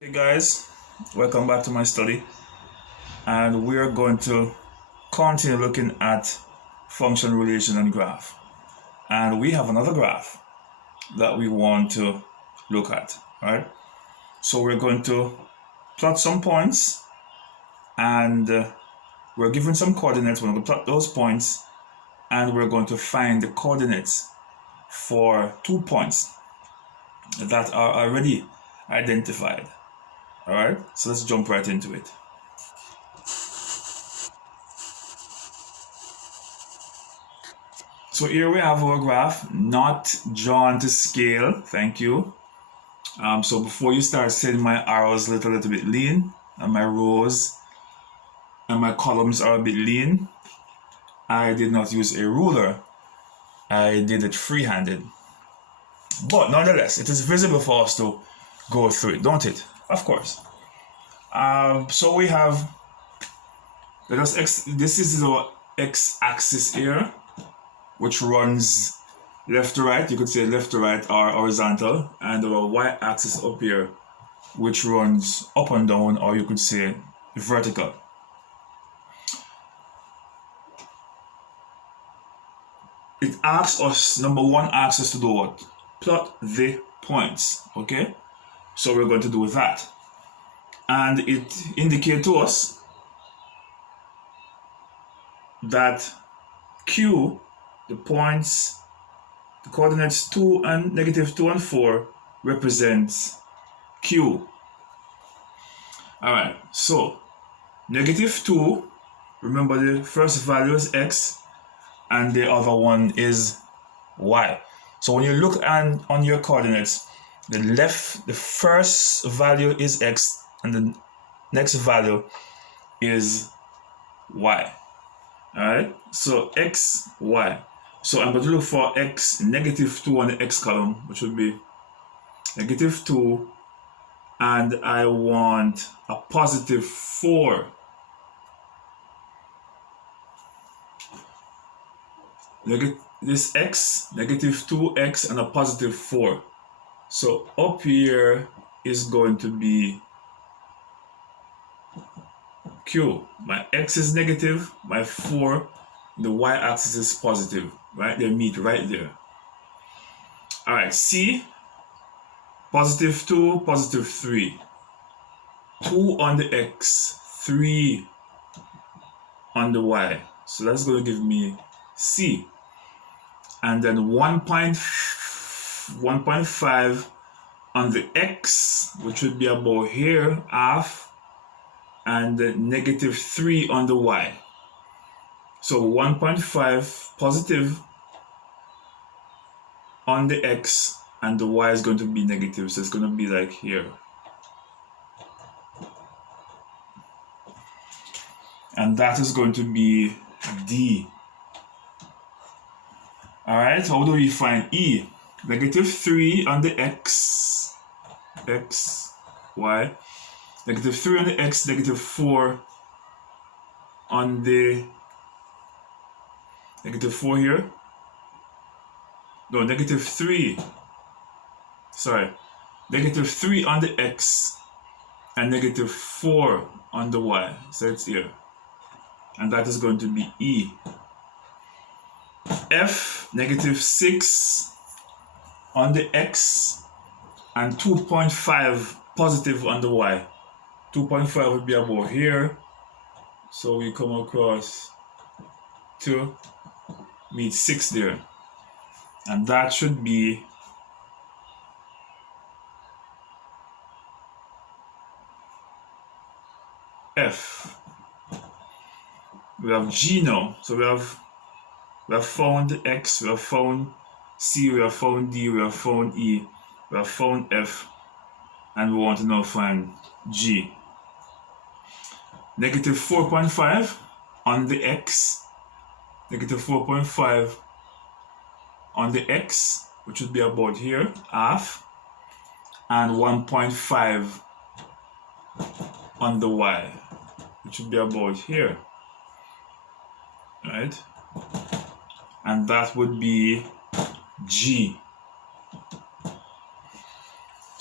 Hey guys, welcome back to my study, and we are going to continue looking at function, relation, and graph. And we have another graph that we want to look at, right? So we're going to plot some points, and we're given some coordinates. We're going to plot those points, and we're going to find the coordinates for 2 points that are already identified. All right, so let's jump right into it. So here we have our graph, not drawn to scale. Thank you. So before you start setting my arrows a little bit lean, and my rows and my columns are a bit lean, I did not use a ruler. I did it free-handed. But nonetheless, it is visible for us to go through it, don't it? Of course. So we have, this is our x-axis here, which runs left to right. You could say left to right or horizontal, and our y-axis up here, which runs up and down, or you could say vertical. It asks us, number one asks us to do what? Plot the points, okay? So we're going to do that. And it indicates to us that Q, the points, the coordinates 2 and -2 and 4 represents Q. Alright, so -2, remember the first value is x and the other one is y. So when you look on your coordinates, the first value is x and the next value is y. Alright, so x, y. So I'm going to look for x, -2 on the x column, which would be -2, and I want a +4. This x, -2x, and a +4. So up here is going to be Q. My x is negative, my 4, the y-axis is positive, right? They meet right there. All right, C, +2, +3. 2 on the x, 3 on the y. So that's going to give me C. And then 1.5 on the x, which would be about here, half, and -3 on the y. So 1.5 positive on the x, and the y is going to be negative, so it's going to be like here. And that is going to be D. Alright, how do we find E? -3 on the x, y. -3 on the x, -4 on the -4 here. No, -3. Sorry. -3 on the x and -4 on the y. So it's here. And that is going to be E. F, -6 on the x and 2.5 positive on the y. 2.5 would be about here. So we come across 2, meet 6 there. And that should be F. We have G now. So we have found X, we have found C, we have found D, we have found E, we have found F, and we want to now find G. -4.5 on the X, -4.5 on the X, which would be about here, half, and 1.5 on the Y, which would be about here, right? And that would be G.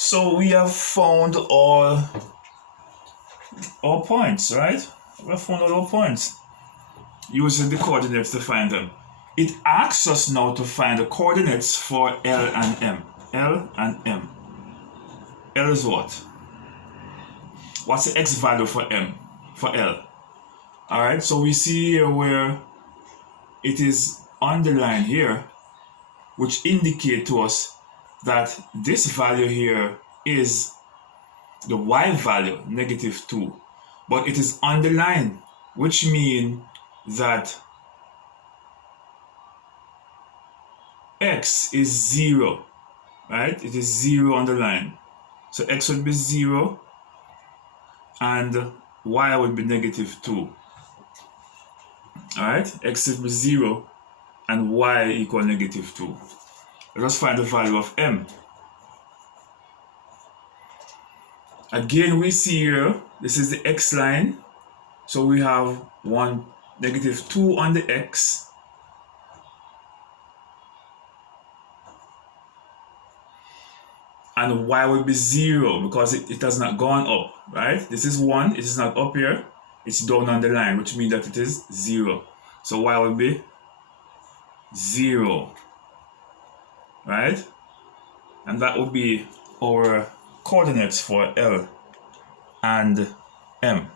So we have found all our points, right? We have found all our points using the coordinates to find them. It asks us now to find the coordinates for L and M. L and M. L is what? What's the x value for M? For L? Alright, so we see here where it is underlined here, which indicate to us that this value here is the y value, -2. But it is underlined, which means that x is 0, right? It is 0 underlined. So x would be 0 and y would be -2. Alright, x would be 0 and y equal -2. Let us find the value of m. Again, we see here, this is the x line. So we have -2 on the x. And y will be 0 because it has not gone up, right? This is 1, it is not up here, it's down on the line, which means that it is 0. So y will be 0, right? And that would be our coordinates for L and M.